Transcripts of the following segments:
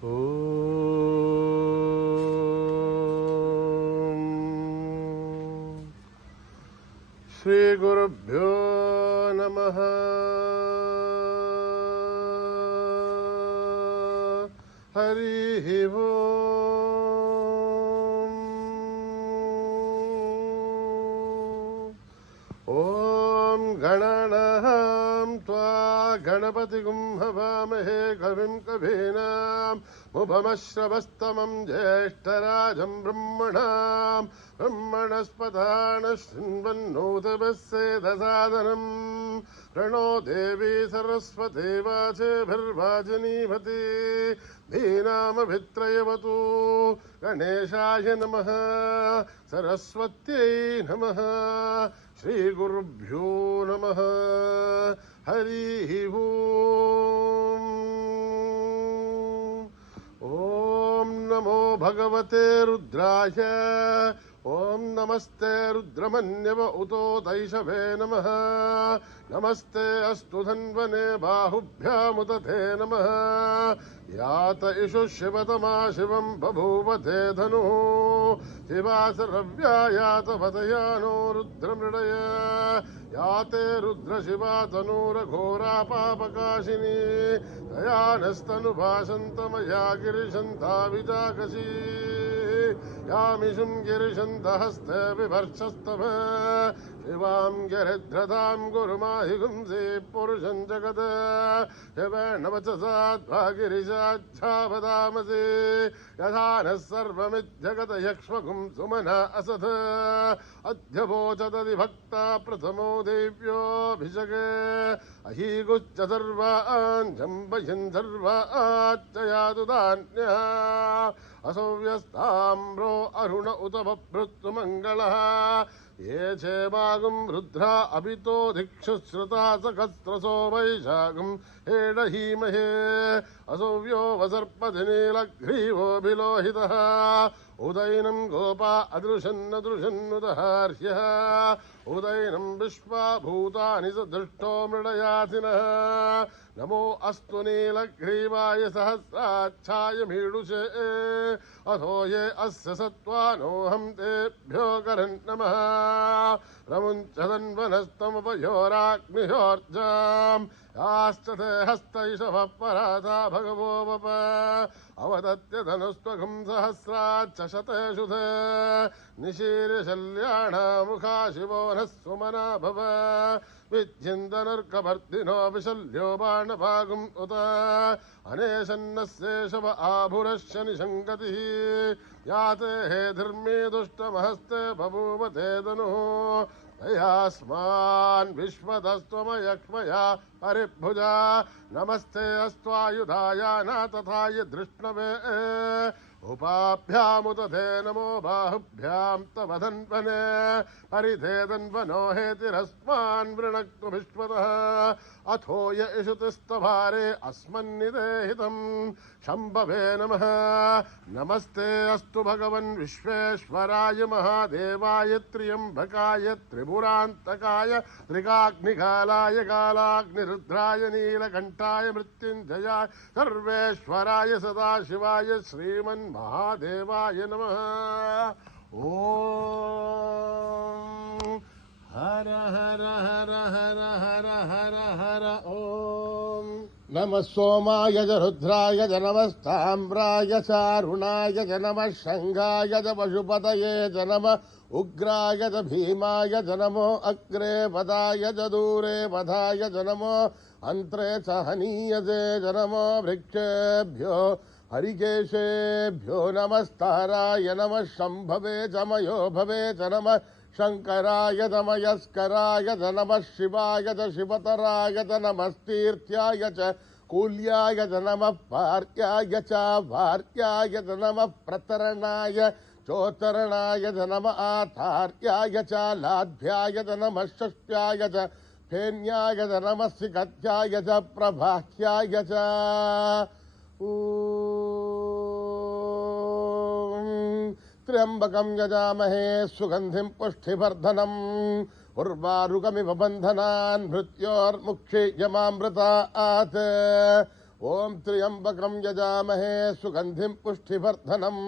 శ్రీ గురుభ్యో నమః. హరి ఓం. ఓం గణానాం త్వా గణపతిగుం హవామహే కవిం కవీనాం ఉపమశ్రవస్తమం జ్యేష్ఠరాజం బ్రహ్మణాం బ్రహ్మణస్పదాన శృణ్వన్నోతమస్సేదసాదనం ప్రణో దేవీ సరస్వతి వాచేభిర్వాజినీవతి ధీనామభిత్రయవతు. గణేశాయ నమః, సరస్వత్యై నమః, శ్రీగురుభ్యో నమః. హరి ఓం. ఓం నమో భగవతే రుద్రాయ. ఓం నమస్తే రుద్రమన్యవ ఉతో దైశవే నమః. నమస్తే అస్తు ధన్వనే బాహుభ్యాముదతే నమః. యాత ఇషు శివతమా శివం బభూవతే ధను శివాసరవ్యాయాత వదయానో రుద్రమృడయ. యాతే రుద్రశివా తనూరఘోరా పాపకాశిని దయానస్తనుభాసంతమయా గిరిశంతా విజాకశీ. యామిషుం గిరిశంతహస్తే బిభర్షస్తమ శివాం గిరిధ్రదాం గురుమాహిగుంసే పురుషం జగత్ శివేణవచసాద్వా గిరిశాచ్ఛావదామసే. యథా నః సర్వమిజ్జగత యక్ష్మగుం సుమన అసథ అధ్యవోచదది భక్తా ప్రథమో దేవ్యోభిషగే. అహీగుశ్చ సర్వాన్ జంబయన్ సర్వాచ్చయాదుదాన్యః. అసౌవ్యస్తామ్రో అరుణ ఉత బభృత్తు మంగళః. ఏ చేమాగుం రుద్రా అభితో దిక్షుశ్రుతా సహస్రసో వైశాఖం హేడహీమహే. అసౌవ్యో వసర్పతి నీలగ్రీవోభిలోహితః. ఉదయనం గోపా అదృశన్నదృశన్నుదహార్హ్యః. ఉదయనం విశ్వా భూతాని సదృష్టో మృడయాసినః. నమో అస్తు నీలగ్రీవాయ సహస్రాచ్ఛాయ మీడుషే. అథో ఏ అస్య సత్వానోహం తేభ్యో కరన్ నమః. రముంచదన్వనస్తమపయోరాగ్నిహోర్జాం యాశ్చతే హస్తైషభః పరాతా భగవో వప. అవదత్య ధనుస్త్వగం సహస్రాచ్చ శతేషుధే. నిశీర్య శల్యాణముఖా శివో నః సుమనా భవ. విద్యందనర్కభర్దినో విశల్యో బాణభాగం ఉత. అనేశన్నశేషవ ఆభురశ్చ నిశంగతి. యాతే హే ధర్మే దుష్టమహస్తే బభూవతే ధనుః. దయాస్మాన్ విశ్వదస్త్వమయక్ష్మయా పరిభుజా. నమస్తే అస్త్వాయుధాయ నాతథాయ దృష్ణవే. ఉపాభ్యాముదతే నమో బాహుభ్యాం తవ ధన్వనే. పరిధే ధన్వనో హేతిరస్మాన్ వృణక్తు విశ్వతః. అథో య ఇషుతిస్తభారే అస్మన్నిదేహితం శంభవే నమః. నమస్తే అస్తు భగవన్ విశ్వేశ్వరాయ మహాదేవాయ త్ర్యంబకాయ త్రిపురాంతకాయ త్రికాగ్నికాలాయ కాలాగ్నిరుద్రాయ నీలకంఠాయ మృత్యుంజయాయ సర్వేశ్వరాయ సదాశివాయ శ్రీమన్ మహాదేవాయ నమః. ఓం హర హర హర హర హర హర హర ఓం. నమః సోమాయ చ రుద్రాయ చ నమస్తామ్రాయ చారుణాయ చ నమః శంఘాయ చ పశుపతయే చ నమః ఉగ్రాయ చ భీమాయ చ నమో అగ్రే పదాయ చ దూరే పదాయ చ నమో అంత్రే చ హనీయతే చ నమో వృక్షేభ్యో హరికేశేభ్యో నమస్తారాయ నమః శంభవే చ మయో భవే చ నమః శంకరాయ చ మయస్కరాయ చ నమః శివాయ చ శివతరాయ చ నమస్తీర్థ్యాయ చ కూల్యాయ చ నమః పార్యాయ చ వార్యాయ చ నమః ప్రతరణాయ చోత్తరణాయ చ నమః ఆతార్యాయ చ లాభ్యాయ చ నమః షష్ట్యాయ చ ఫేన్యాయ చ నమః సికత్యాయ చ ప్రభాహ్యాయ చ. త్ర్యంబకం యజామహే సుగంధిం పుష్టివర్ధనం ఉర్వారుకమివ బంధనాన్ మృత్యోర్ముక్షీయమామృతాత్. ఓం త్ర్యంబకం యజామహే సుగంధిం పుష్టివర్ధనం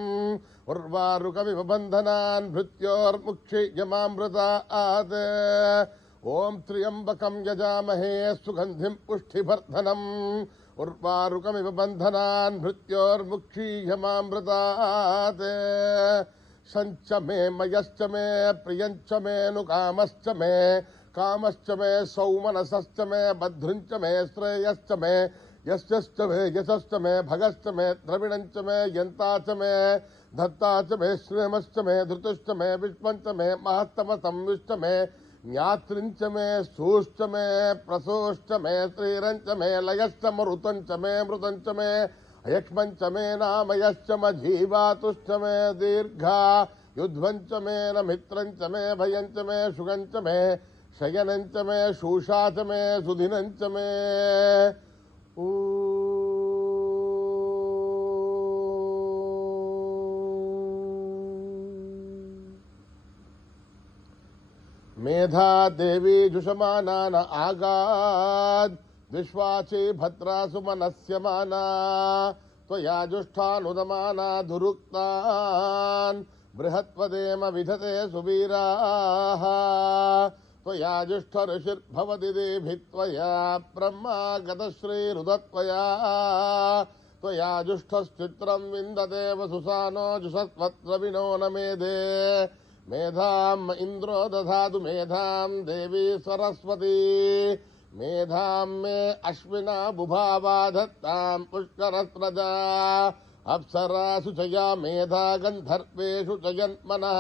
ఉర్వారుకమివ బంధనాన్ మృత్యోర్ముక్షీయమామృతాత్. ఓం త్ర్యంబకం యజామహే సుగంధిం పుష్టివర్ధనం ఉర్వారుకమివ బంధనాన్ మృత్యోర్ముక్షీయమామృతాత్. సంచ మే మయశ్చ మే ప్రియంచ మే నుకామశ్చ మే కామశ్చ మే సౌమనసశ్చ మే బద్ధృంచ మే శ్రేయశ్చ మే యశ్చ మే యశశ్చ మే భగశ్చ మే ద్రవిణంచ మే యంతాచ మే దత్తాచ మే శ్రేమశ్చ మే ధృతుశ్చ మే విష్పంచ మే మహత్తమసంవిష్ట మే జ్ఞాత్రించ మే సూశ్చ మే ప్రసోశ్చ మే శ్రీరంచ మే లయశ్చ మృతంచ మే మృతంచ మే అయక్ష్మంచ మే నామయశ్చ మజీవాతుశ్చ మే దీర్ఘా యుధ్వంచ మే నమిత్రంచ మే భయంచ మే శుగంచ మే శయనంచ మే శూషాచ మే సుధినంచ మే. మేధా దేవీ జుషమానాన ఆగాద్ విశ్వాచే భద్రాసు మనస్యమానా త్వయా జుష్టానుదమానా దురుక్తాన్ బృహత్వదేమ విధతే సువీరాః. త్వయా జుష్ట ఋషిర్భవతి దేభిత్వయా బ్రహ్మాగతశ్రీరుదత్వయా త్వయా జుష్టశ్చిత్రం విందతే వసుసానో జుషత్వత్రవినో నమేదే. మేధాం ఇంద్రో దధాతు మేధాం దేవీ సరస్వతీ మేధాం మే అశ్వినా బుభావా దత్తాం పుష్కరస్రజా అప్సరాసు చయా మేధా గంధర్వేషు చయన్మనః.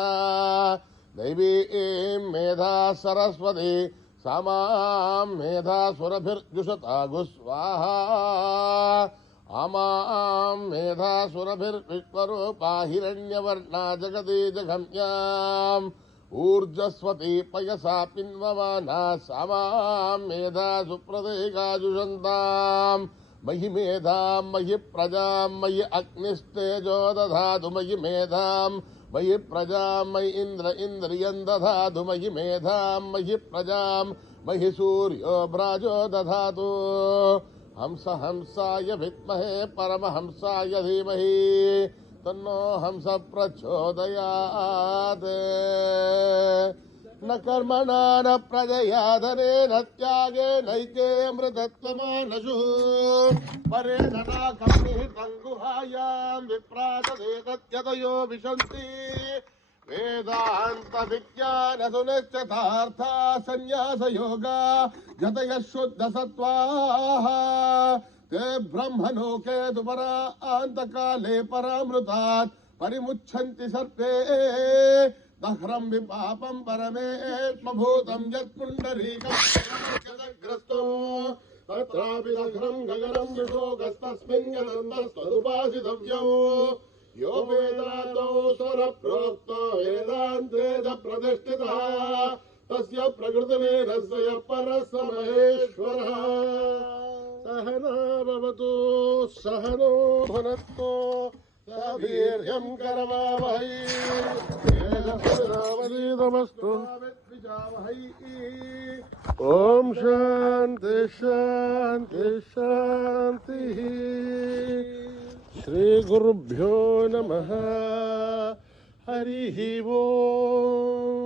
దైవీం మేధా సరస్వతి సామాం మేధా సురభిర్జుషతాగు స్వాహా. ఆమాం మేధా సురభిర్విశ్వరూపా హిరణ్యవర్ణా జగతి జగమ్యాం ఊర్జస్వతి పయసా పిన్వమానా సామాం మేధా సుప్రదేగాజుషంతాం. మయి మేధాం మయి ప్రజాం మయి అగ్నిస్తేజో దధాతు మయి మేధాం మయి ప్రజాం మయి ఇంద్రియం దధాతు మయి మేధాం మయి ప్రజాం మయి సూర్యో భ్రాజో దధాతు. హంస హంసాయ విద్మహే పరమహంసాయ ధీమహి తన్నో హంస ప్రచోదయాత్. న కర్మణా న ప్రజయా ధనేన త్యాగేనైకే అమృతత్వమానశు పరేణ నాకర్ణిహితం గుహాయాం విప్రాతదే తత్యతయో విశంతి. వేదాంత విజ్ఞాన సునిశ్చితార్థ సన్యాస యోగా జతయ శుద్ధ సత్వాః. తే బ్రహ్మలోకే దుపరాంతకాలే పరామృతాత్ పరిముచ్ఛంతి సర్వే. దహ్రం విపాపం పరమేష్మభూతం యత్పుండరీకగ్రస్తం తత్రాపి దహ్రం గగనం విభోగస్తస్మిన్ యదంతస్తదుపాసితవ్యం. యో వేదాంతో స్వర ప్రోక్తో వేదాంతేజ ప్రతిష్ఠితః తస్య ప్రకృతిరేరస్య పరస్య మహేశ్వరః. సహనా భవతు సహనో భునక్తు వీర్యం కరవావహై తేజస్వినావధీతమస్తు విద్విజావహై. ఓం శాంతి శాంతి శాంతి. శ్రీ గురుభ్యో నమః. హరి ఓం.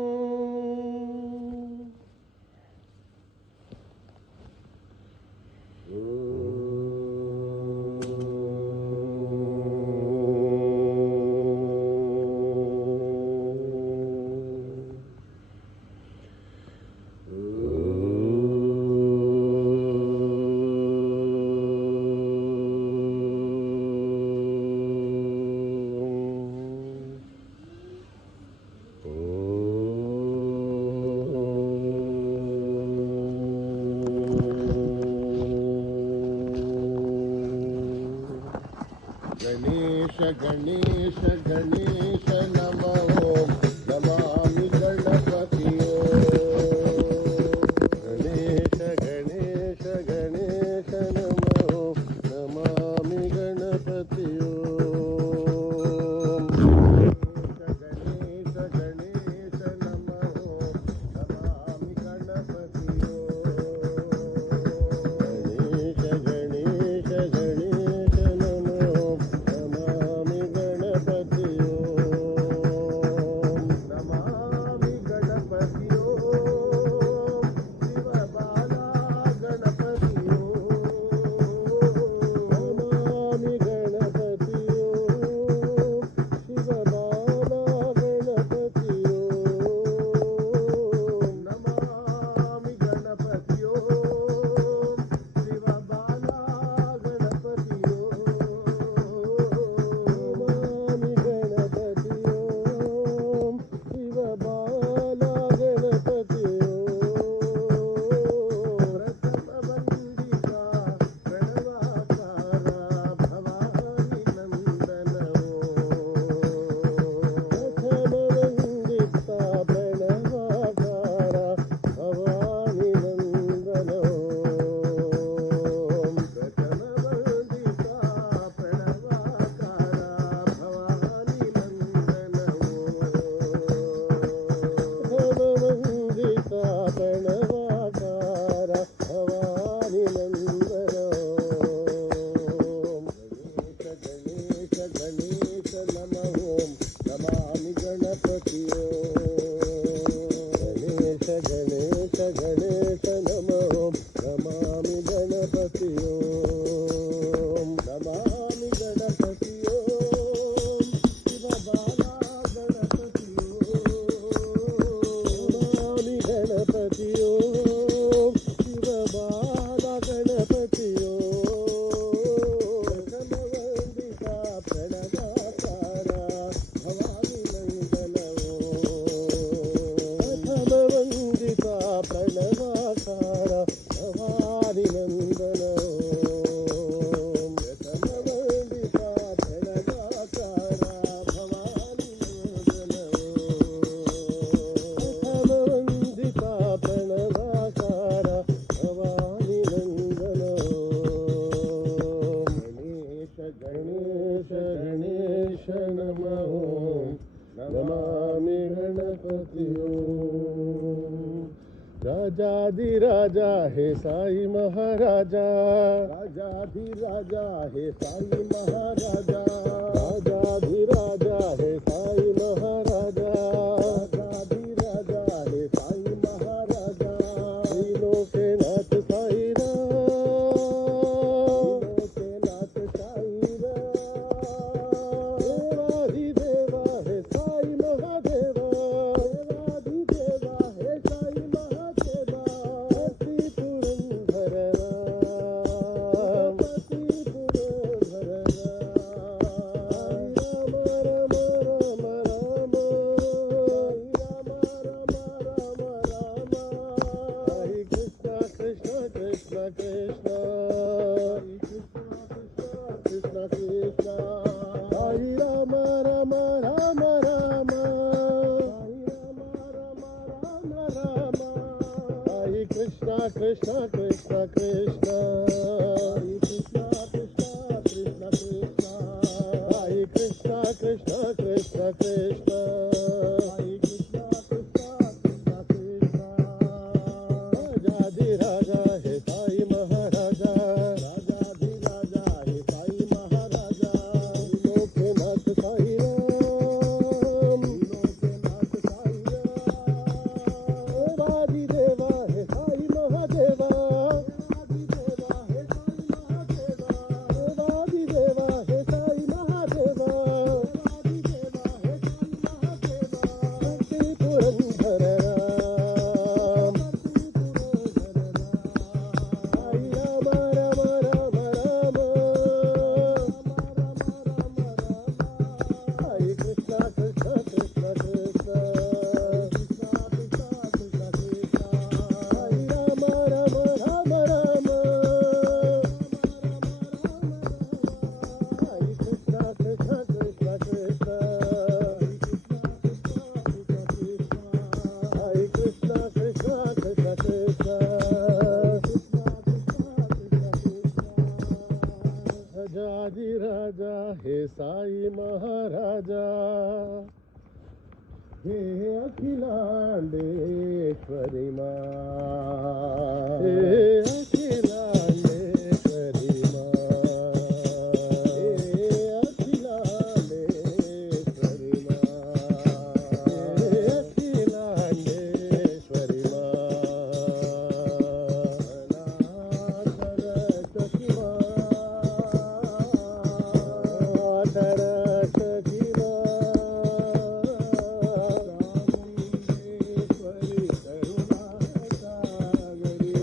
గణేశ గణేశ గణేశ నమో నమామి గణపతియో. గణేశ గణేశ గణేశ నమో నమామి గణపతియో. గణేశ గణేశ నమో నమామి గణపతియో. గణేశ గణేశ గణేశ गणेश गणेश नमः ओम नमामि गणपति ओम। राजाधिराजा हे साई महाराजा, राजाधिराजा हे साई महाराजा, राजाधिराजा हे साई महाराजा, राजाधिराजा हे साई महाराजा। तीनों के नाथ साई राम, तीनों के नाथ साई राम। देवाधिदेवा हे साई महादेवा, देवाधिदेवा हे साई महादेवा। पति पुरंदर राम, पति पुरंदर राम। राम राम राम राम, राम राम राम राम। हरे कृष्ण कृष्ण कृष्ण कृष्ण, हरे कृष्ण कृष्ण कृष्ण। हरे राम राम राम राम, हरे राम राम राम राम। हरे कृष्ण कृष्ण कृष्ण कृष्ण, हरे कृष्ण कृष्ण कृष्ण कृष्ण। हरे कृष्ण कृष्ण कृष्ण कृष्ण, हरे कृष्ण कृष्ण कृष्ण कृष्ण। राजाधिराजा हे साई महाराजा, राजाधिराजा हे साई महाराजा। तीनों के नाथ साई राम, तीनों के नाथ साई राम। देवाधिदेवा हे साई महादेवा, देवाधिदेवा हे साई महादेवा, देवाधिदेवा हे साई महादेवा, देवाधिदेवा हे साई महादेवा। पति पुरंदर राम, पति पुरंदर राम। हरे राम राम राम राम, राम राम राम राम। हरे कृष्ण कृष्ण कृष्ण कृष्ण, कृष्ण कृष्ण कृष्ण कृष्ण। हरे राम राम राम राम, हरे कृष्ण कृष्ण कृष्ण कृष्ण, हरे कृष्ण कृष्ण कृष्ण कृष्ण। राजाधिराजा हे साई महाराजा, हे अखिलांडेश्वरी माँ, हे अखिलांडेश्वरी माँ, हे अखिलांडेश्वरी माँ, हे अखिलांडेश्वरी माँ। अनाथर सखी माँ, अनाथर सखी माँ। चामुंडेश्वरी करुणा सागरी,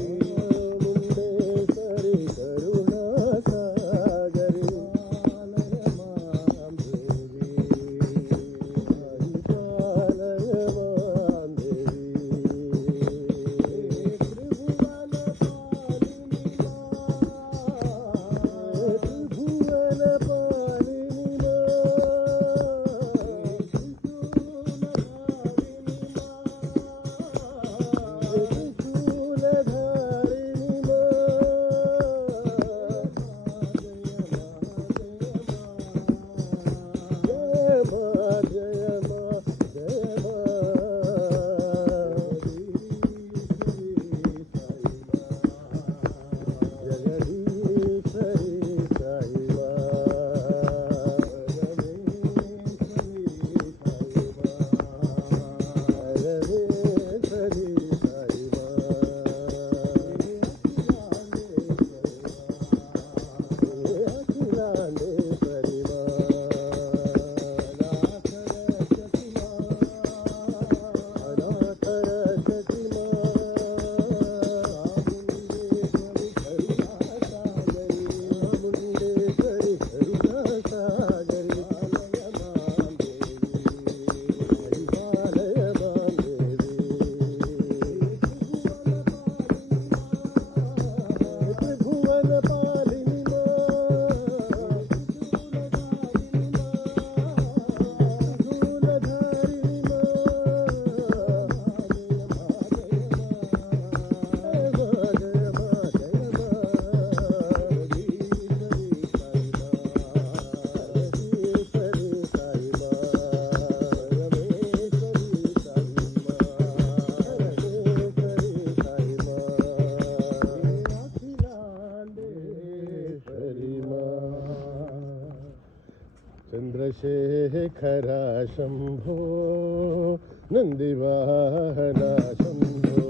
చంద్రశేఖర శంభో నందివాహన శంభో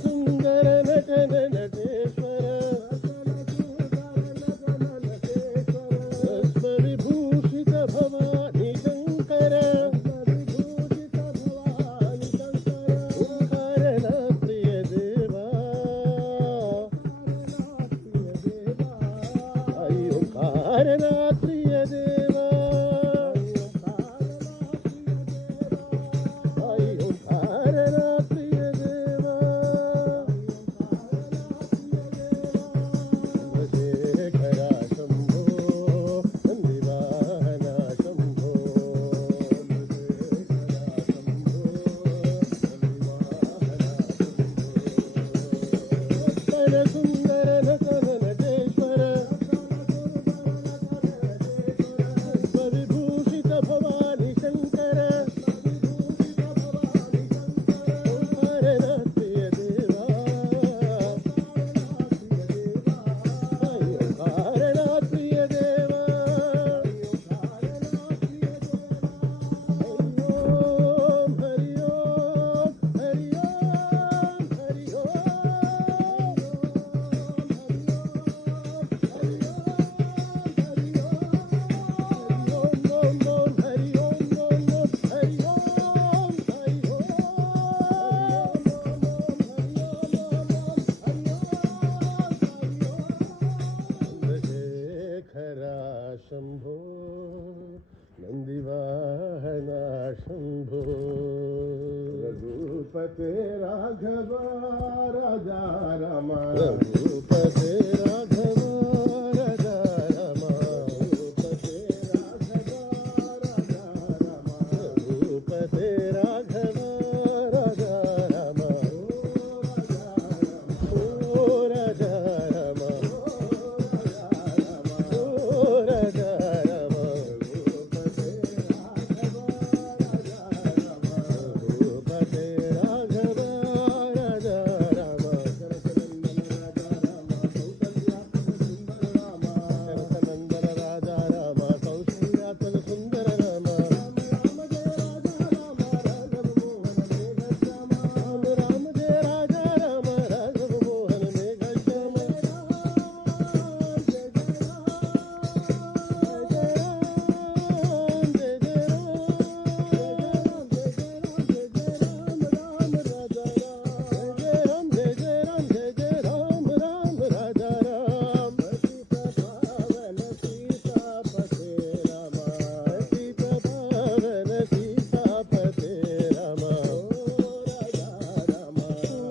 సుందర నటన నటేశ్వర విభూషిత భవాని శంకర ఓంకారణ ప్రియ దేవా ఓంకారణ ప్రియ దేవా ఓంకారణ ప్రియ దేవా చంద్రశేఖర శంభో నందివాహన శంభో నటన సుందర నటన నటేశ్వర విభూషిత భవాని శంకర ఓంకారణ ప్రియ దేవా ఓంకారణ ప్రియ దేవా హరి ఓం హరి ఓం హరి ఓం చంద్రశేఖర శంభో నందివాహన శంభో రఘుపతే రాఘవ రాజా రమ రఘుపతే రాఘవ రాజా రమ రఘుపతే రాఘవ రాజా రమ రఘుపతే రాఘవ రాజా రమ ఓ రాజా రమ ఓ రాజా రమ రఘుపతే రాఘవ రాజా రమ శరతనందన రాజా రామ కౌశల్యాతన సుందర రామ రామ జయ రాజా రామ రాఘవ మోహన మేఘ శ్యామ జయ రామ రామ రాజా రామ సీతాపతే రామ సీతాపవన సీతాపతే రామ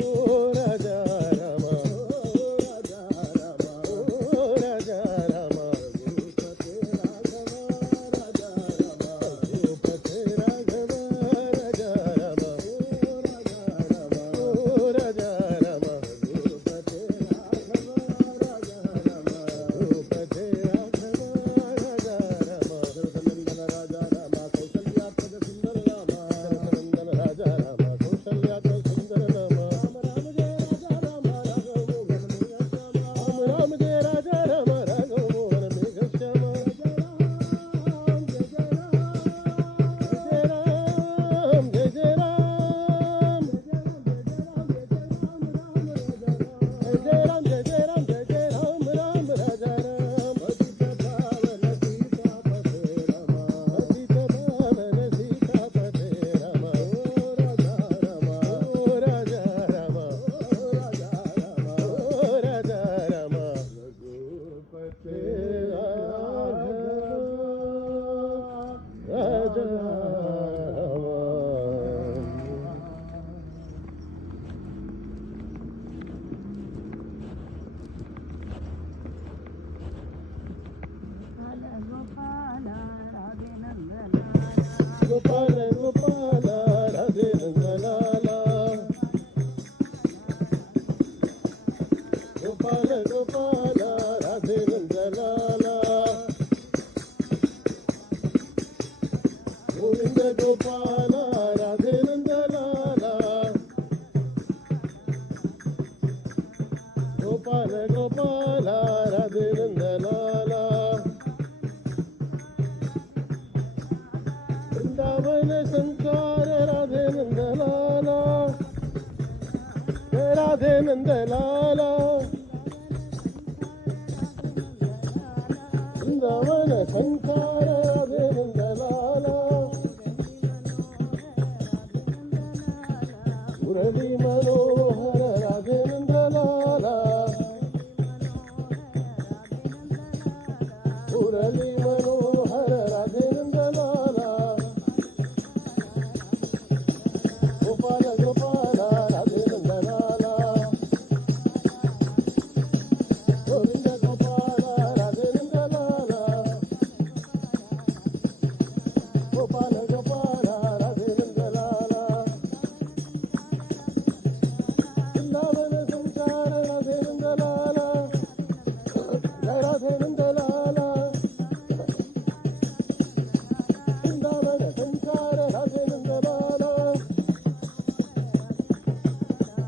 ఓ రాజా రామ ఓ రాజా రామ రఘుపతే రాఘవ రాజా రామ ఓ రాజా రామ రఘుపతే రఘుపతే రాఘవ రాజా రామ శరతనందన రాజా రామ కౌశల్యాత్మక సుందర రామ శరతనందన రాజా రామ కౌశల్యాత్మక సుందర రామ రామ జయ రాజా రామ రాఘవ మోహన మేఘ శ్యామ జయ రామ జయ రామ జయ రామ జయ రామ జయ రామ రామ రాజా రామ సీతాపవన సీతాపతే రామ సీతాపవన సీతాపతే రామ ఓ రాజా రామ ఓ రాజా రామ రఘుపతే రాజా రామ గోపాల గోపాల రాధే నందలాల గోపాల గోపాల రాధే నందలాల గోవింద గోపాల రాధే నందలాల గోపాల గోపాల రాధే నందలాల వృందావన సంచార రాధే నందలాల రాధే నందలాల బృందావన సంచార రాధే నందలాల మురళీ మనోహర రాధే నందలాల మురళీ మనోహర రాధే నందలాల గోపాల గోపాల రాధే నందలాల గోవింద గోపాల రాధే నందలాల గోపాల గోపాల రాధే నందలాల బృందావన సంచార రాధే నందలాల రాధే నందలాల బృందావన సంచార రాధే నందలాల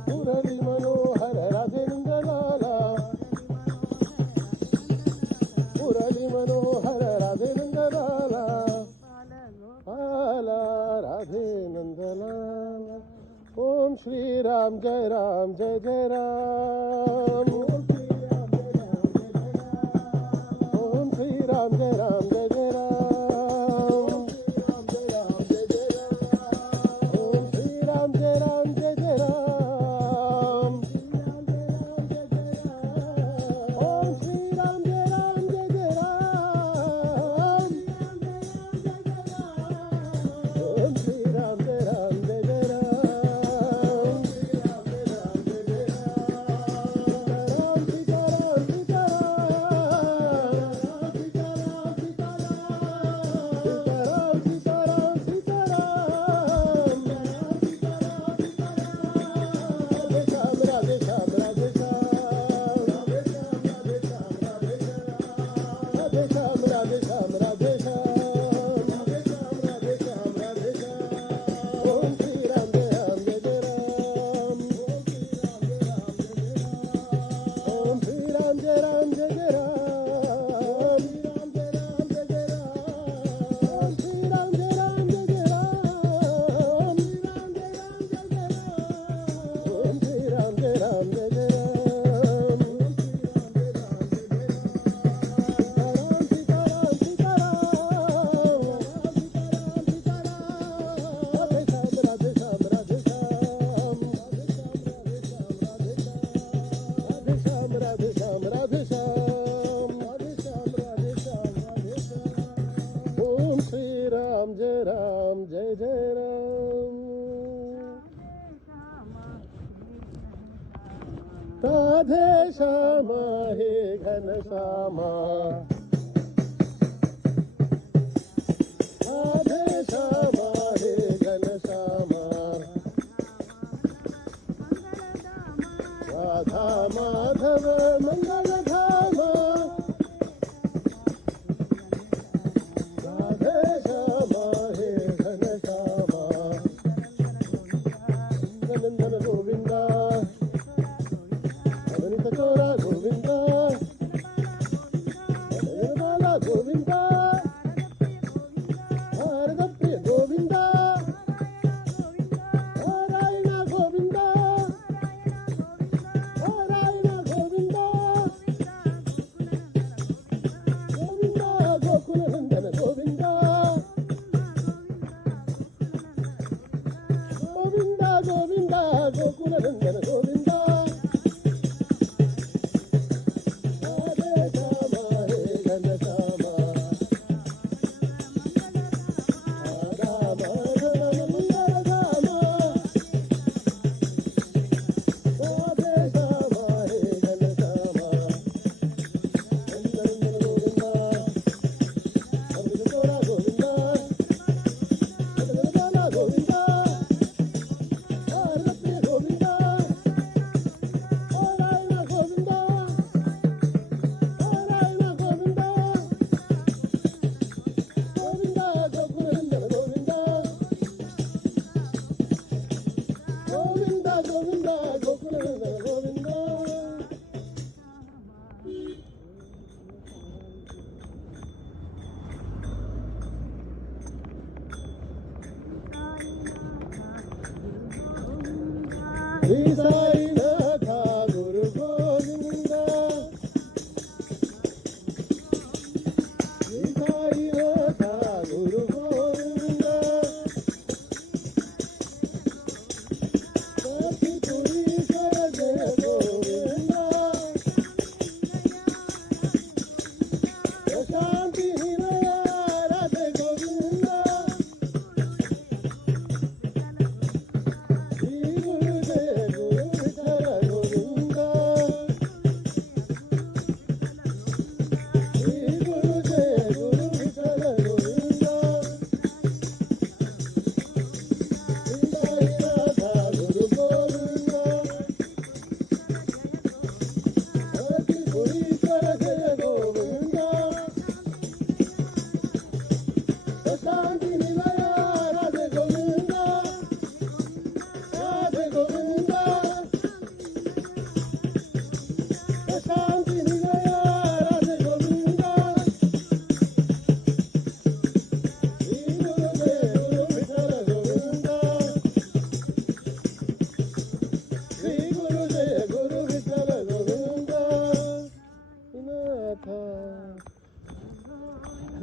మురళీ మనోహర రాధే నందలాల మురళీ మనోహర రాధే నందలాల బాల రాధే నందలాల ఓం శ్రీరామ్ జయ రామ్ జయ జయ రామ్ ఓం శ్రీరామ్ జయ రామ్ జయ జయ రామ్ ఓం శ్రీరామ్ జయ రామ్ జయ జయ రామ్ ఓం శ్రీరామ్ జయ రామ్ జయ జయ రామ్ ఓం శ్రీరామ్ జయ రామ్ జయ జయ రామ్ సీతారాం సీతారాం సీతారాం రాధే శ్యామ్ రాధే శ్యామ్ రాధే శ్యామ్ రాధే శ్యామ్ రాధే శ్యామ్ ఓం శ్రీరామ్ జయ రామ్ జయ జయ రామ్ ఓం శ్రీరామ్ జయ రామ్ జయ జయ రామ్ ఓం శ్రీరామ్ జయ రామ్ జయ జయ రామ్ ఓం శ్రీరామ్ జయ రామ్ జయ జయ రామ్ సీతారాం సీతారాం రాధే శ్యామ్ రాధే శ్యామ్ రాధే శ్యామ్ రాధే శ్యామ్ ఓం శ్రీరామ్ జయ రామ్ జయ జయ రామ్ రాధే శ్యామ హే ఘన శ్యామ రాధే శ్యామ హే ఘన శ్యామ రాధా మాధవ మంగళధామ రాధే శ్యామ హే ఘన శ్యామ నందన గోవింద అవనిత చోర గోవింద బాల గోవింద భారత ప్రియ గోవింద నారాయణ గోవింద నారాయణ గోవింద शांति निलया राधे गोविंदा श्री गुरुदेव गुरु विठल गोविंदा श्री गुरुदेव गुरु विठल गोविंदा नाथ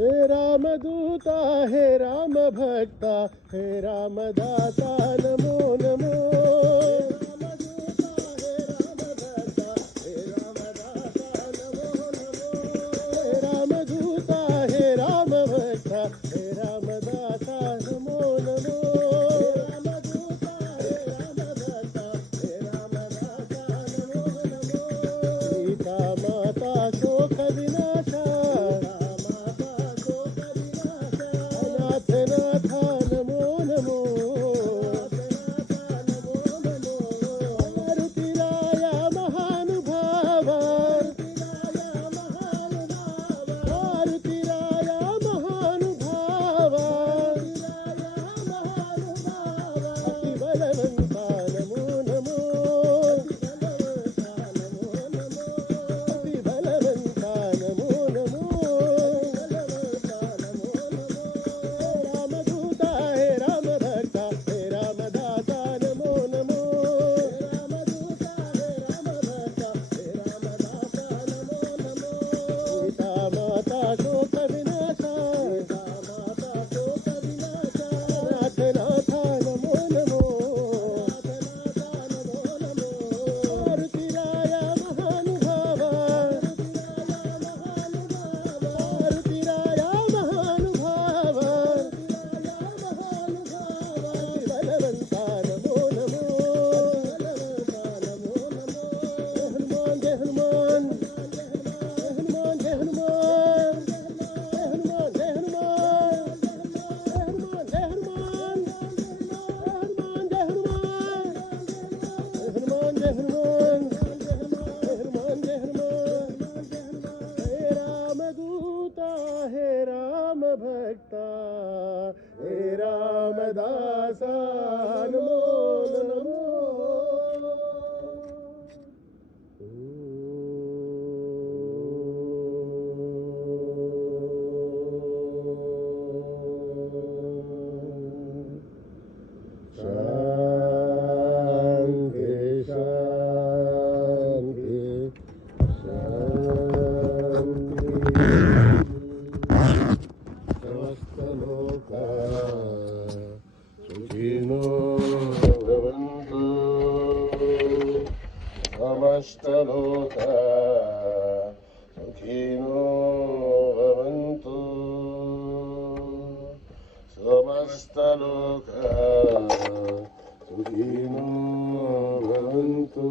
हे रामदूता हे राम भक्ता हे रामदाता नमो नमो रामदूता हे राम भक्ता हे रामदाता नमो नमो रामदूता हे राम भक्ता हे रामदाता नमो नमो सीता माता शोक विनाशा अनाथ नाथ नमो नमो मारुतिराया महानुभावा मारुतिराया महानुभावा अति बलवंता नमो नमो अति बलवंता नमो नमो रामदूता हे राम भक्ता हे रामदाता नमो नमो रामदूता हे राम भक्ता हे रामदाता नमो नमो सीता माता शोक विनाशा नाथ नाथ नमो नमो मारुतिराया महानुभावा मारुतिराया महानुभावा बलवंता नमो नमो जय हनुमान जय हनुमान जय हनुमान जय हनुमान जय हनुमान जय हनुमान जय हनुमान जय हनुमान जय हनुमान जय हनुमान हे रामदूता हे राम भक्ता हे रामदासा नमो नमो शांति शांति समस्तलोका सुखिनो भवन्तु समस्तलोका सुखिनो भवन्तु समस्तलोका सुखिनो भवन्तु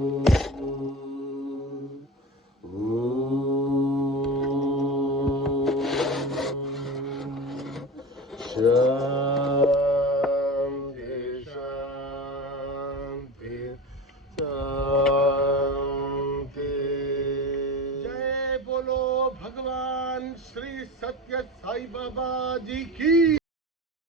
शांति शांति शांति जय बोलो भगवान श्री सत्य साई बाबा जी की